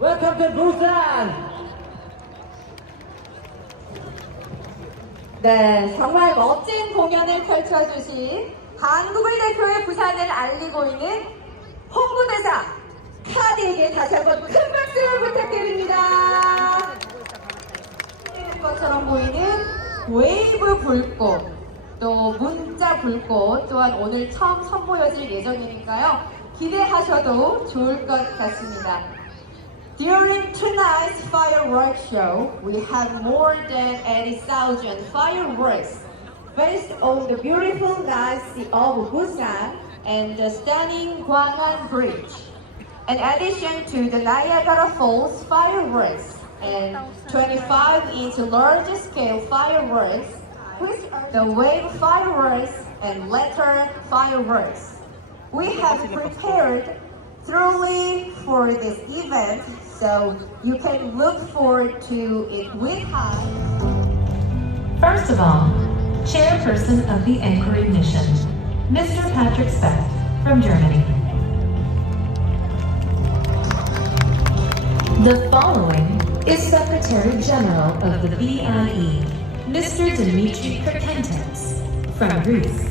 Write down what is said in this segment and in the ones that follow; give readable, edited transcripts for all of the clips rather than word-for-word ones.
Welcome to Busan! 네, 정말 멋진 공연을 펼쳐주신 한국을 대표해 부산을 알리고 있는 홍보대사 카디에게 다시 한번 큰 박수 부탁드립니다. 것처럼 보이는 웨이브 불꽃, 또 문자 불꽃 또한 오늘 처음 선보여질 예정이니까요. 기대하셔도 좋을 것 같습니다. During tonight's fireworks show, we have more than 80,000 fireworks based on the beautiful night of Busan and the stunning Gwangalli Bridge. In addition to the Niagara Falls fireworks and 25-inch large-scale fireworks, which are the wave fireworks and lantern fireworks. We have prepared thoroughly for this event, so you can look forward to it with us. First of all, Chairperson of the Inquiry Mission, Mr. Patrick Speck from Germany. The following is Secretary General of the VIE, Mr. Dimitri Kerkentes from Greece.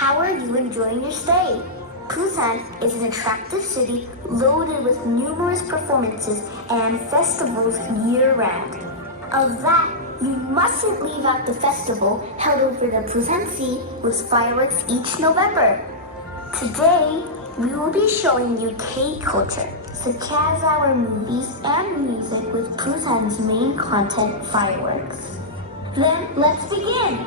How are you enjoying your stay? Busan is an attractive city loaded with numerous performances and festivals year-round. Of that, you mustn't leave out the festival held over the Busan Sea with fireworks each November. Today, we will be showing you K-culture, such as our movies and music with Busan's main content, fireworks. Then, let's begin!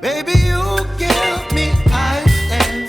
Baby, you give me ice and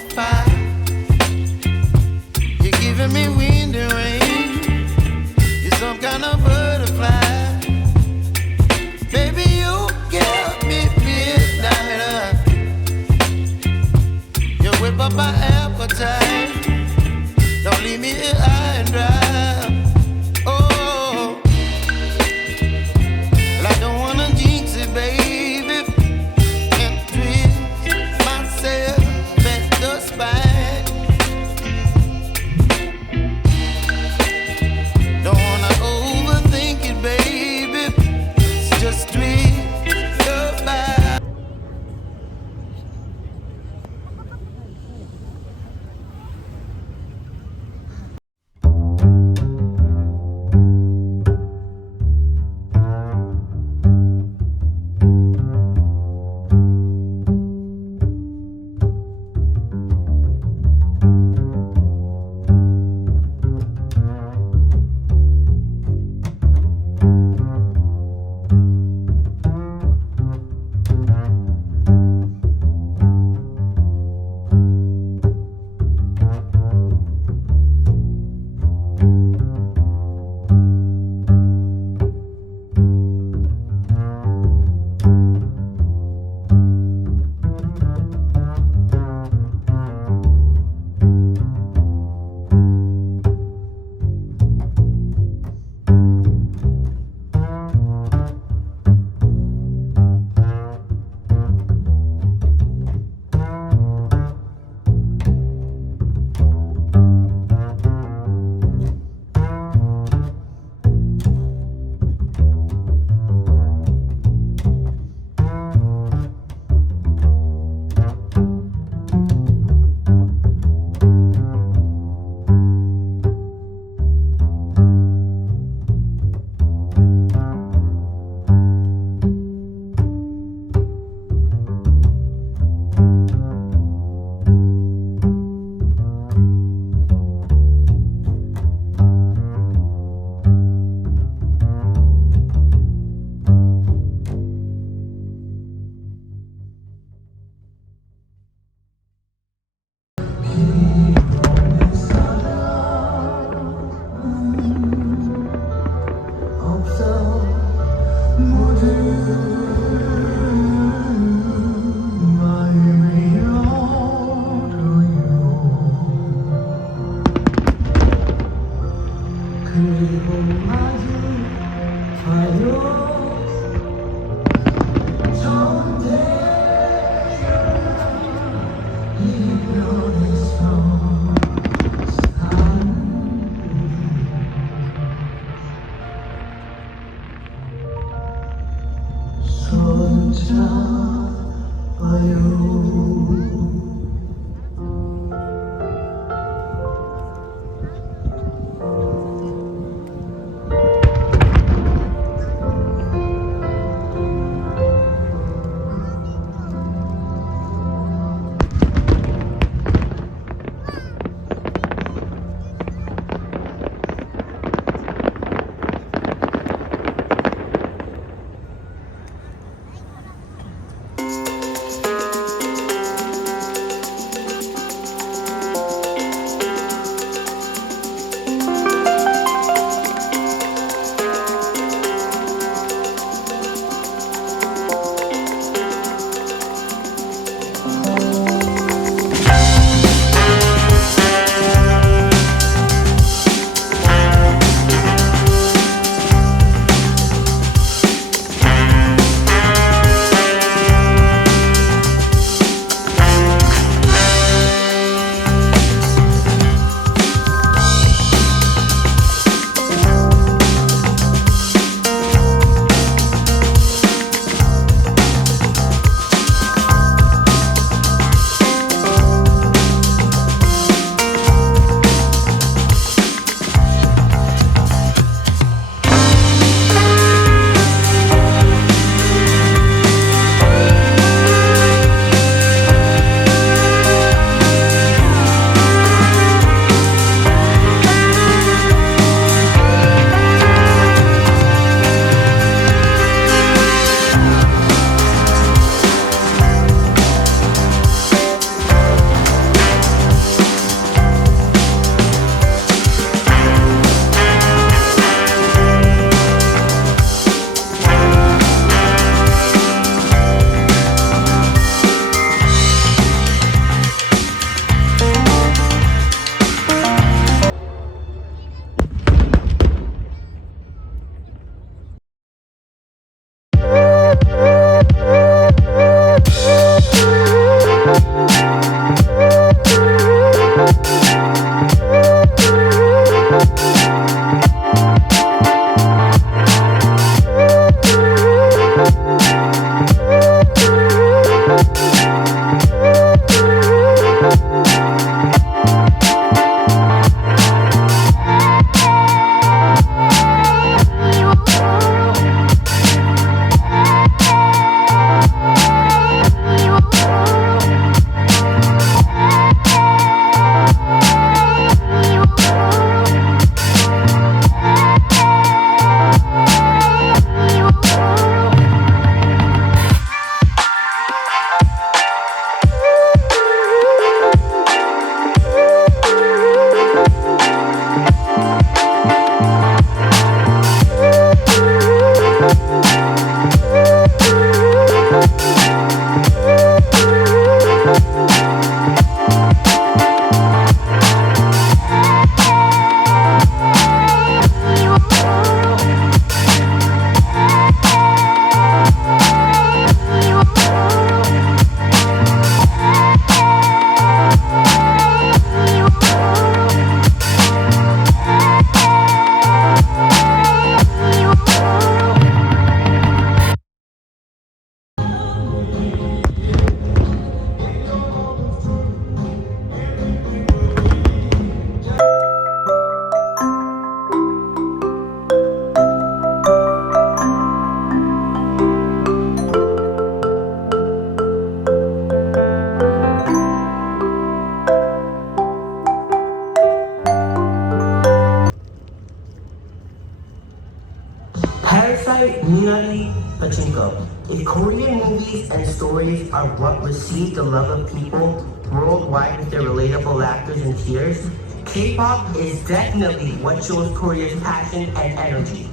If Korean movies and stories are what received the love of people worldwide with their relatable actors and tears, K-pop is definitely what shows Korea's passion and energy.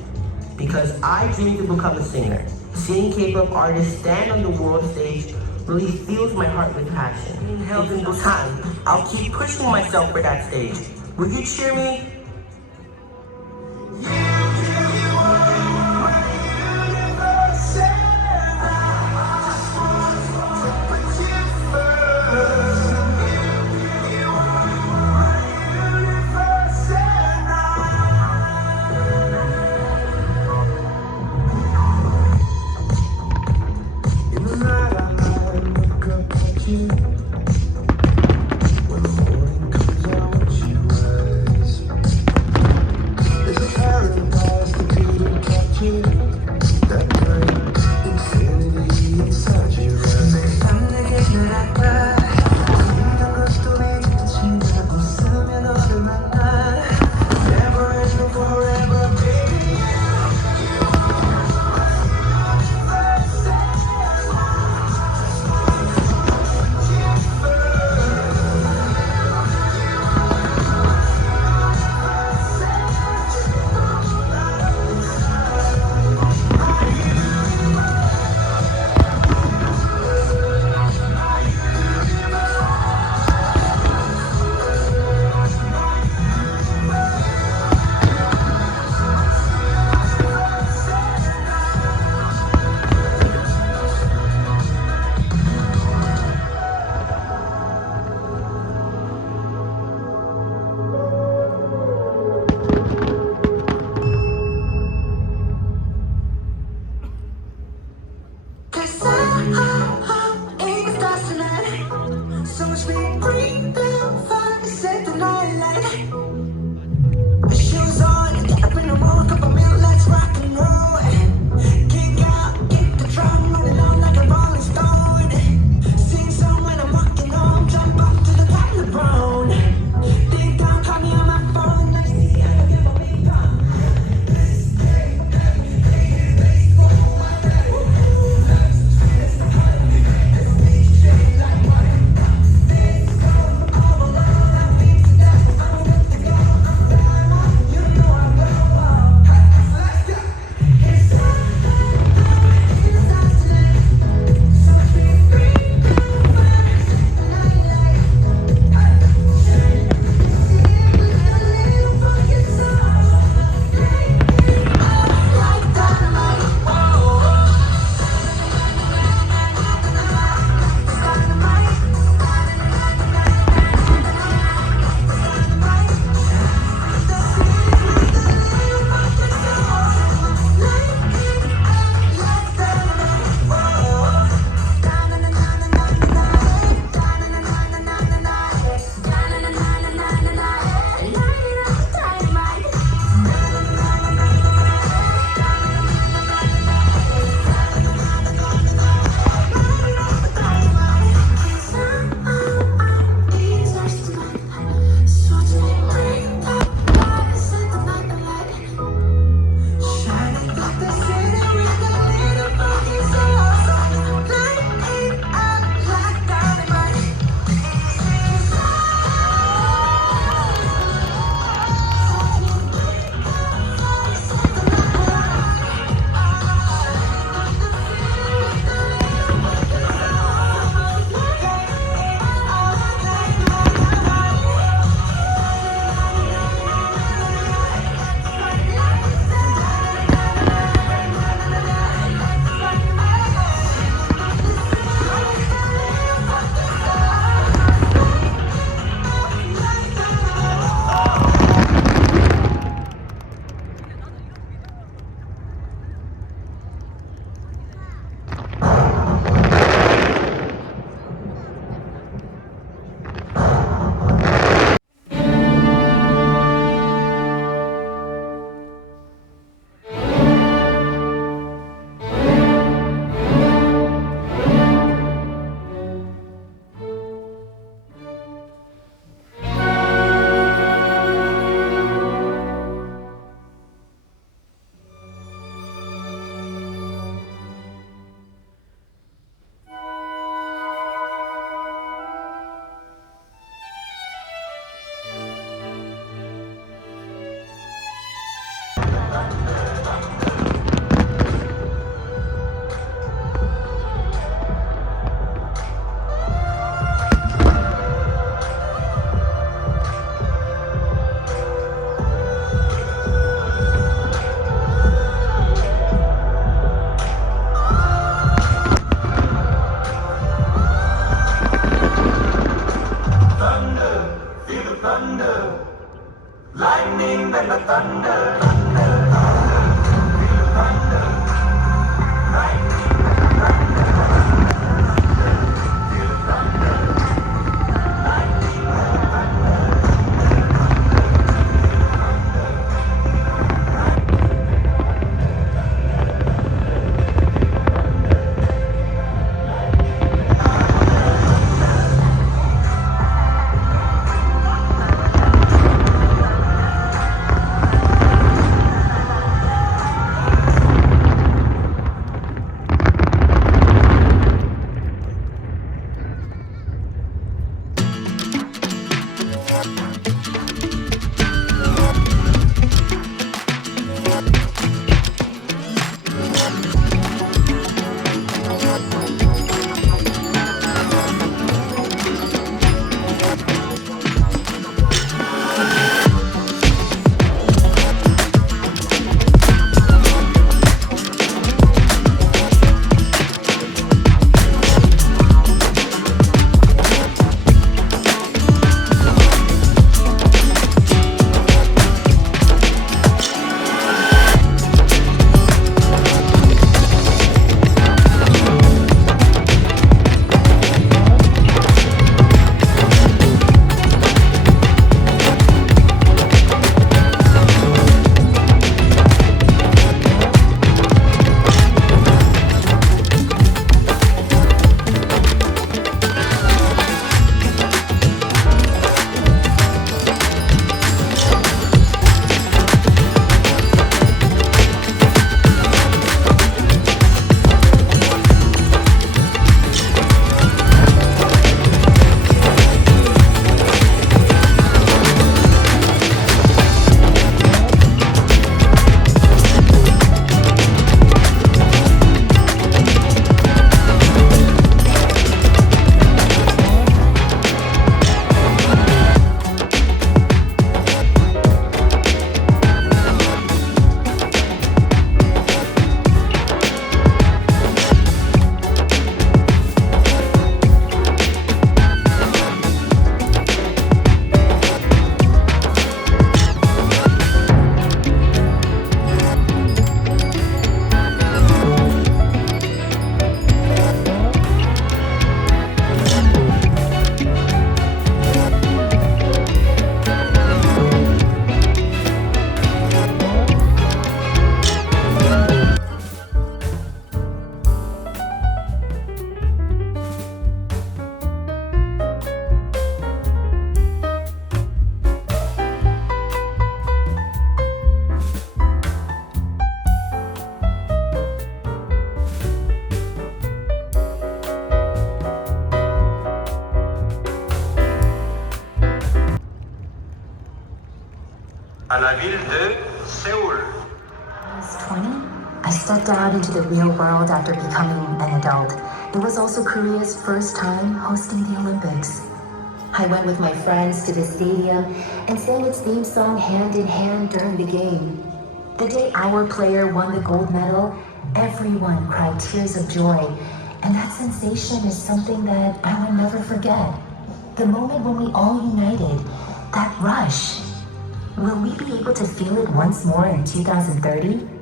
Because I dream to become a singer. Seeing K-pop artists stand on the world stage really fills my heart with passion. Being held in Busan, I'll keep pushing myself for that stage. Will you cheer me? In the night I look up at you. When the morning comes, I want you rise. à la ville de Séoul. I was 20. I stepped out into the real world after becoming an adult. It was also Korea's first time hosting the Olympics. I went with my friends to the stadium and sang its theme song hand in hand during the game. The day our player won the gold medal, everyone cried tears of joy, and that sensation is something that I will never forget. The moment when we all united, that rush. Will we be able to feel it once more in 2030?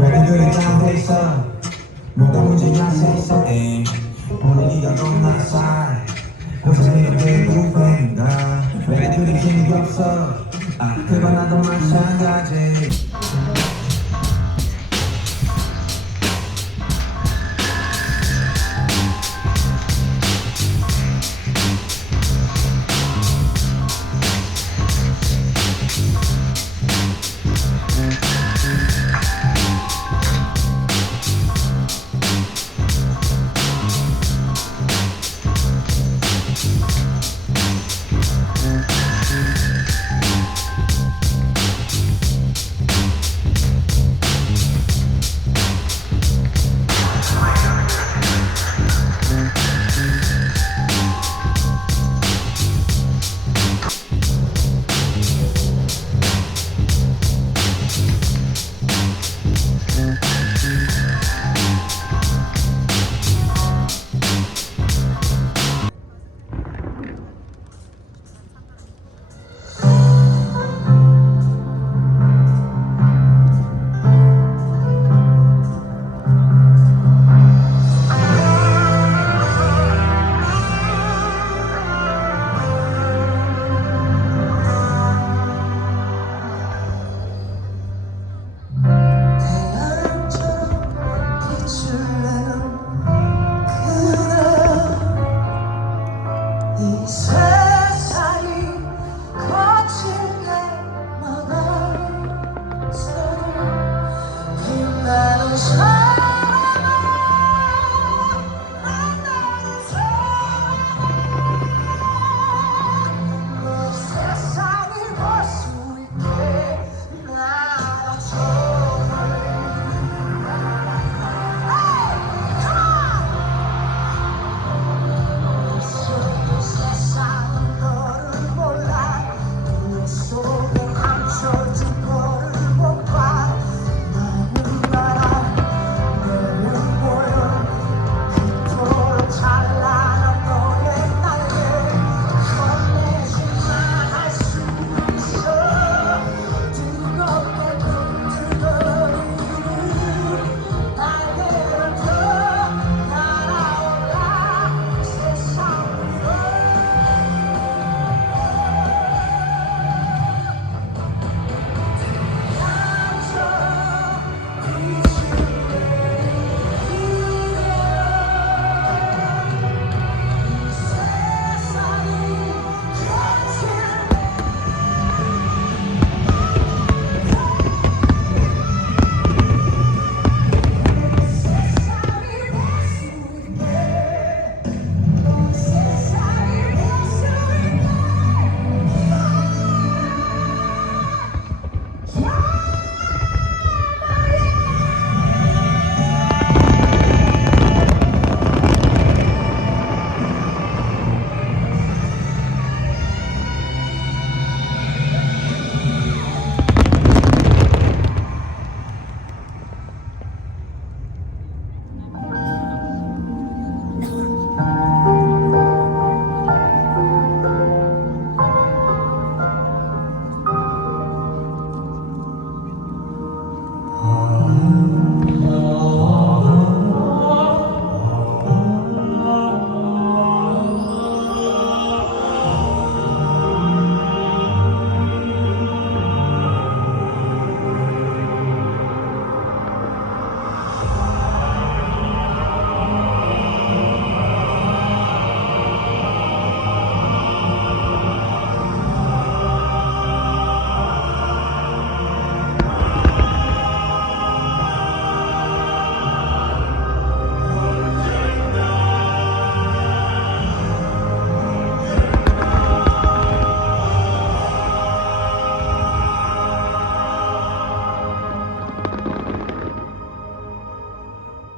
왜들이 짱돼 있어 뭐가 문제야 세상 분위기가 너무 낯살 요즘에 대부분다 왜들이 힘이 없어 그건 나도 마찬가지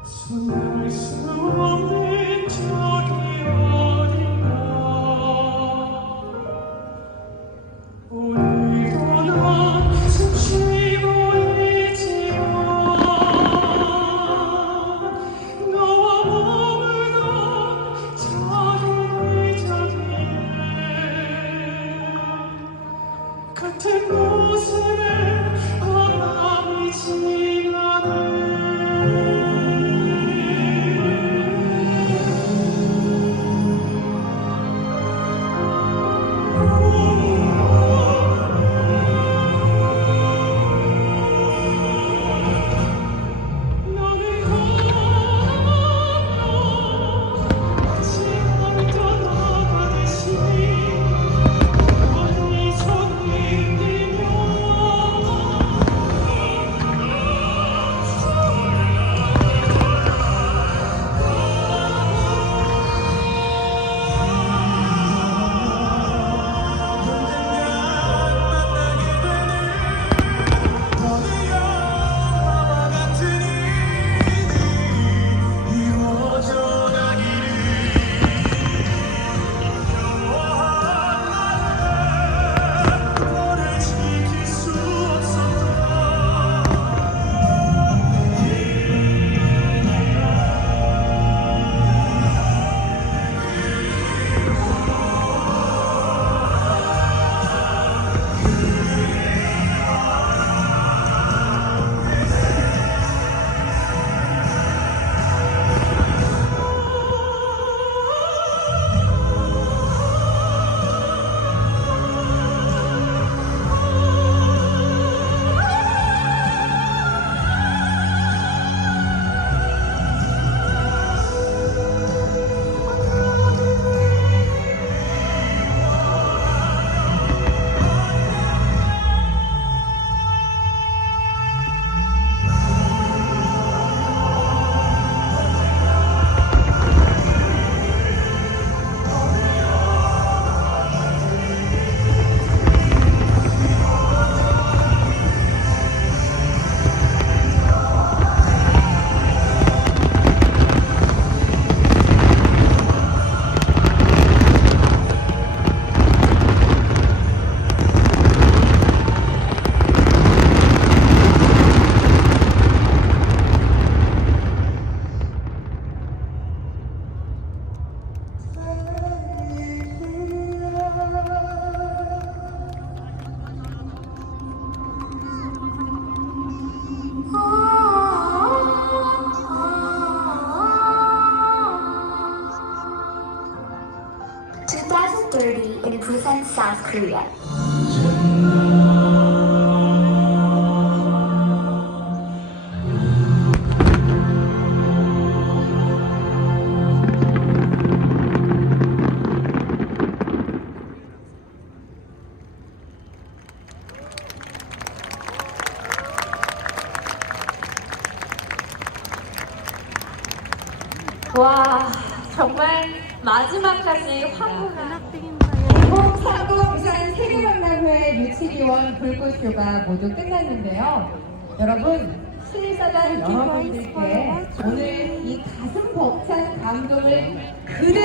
숨을 수 없는 저기 어딘가 오늘도 넌 숨쉬고 있지만 너와 머물던 작은 의자리에 같은 모습에 바람이 지나네 in Busan, South Korea. 와, 정말 마지막까지 화끈한 2040 부산 세계박람회 뮤치리원 불꽃쇼가 모두 끝났는데요. 여러분, 신일사단 여러분들께 오늘 이 가슴 벅찬 감동을 그대로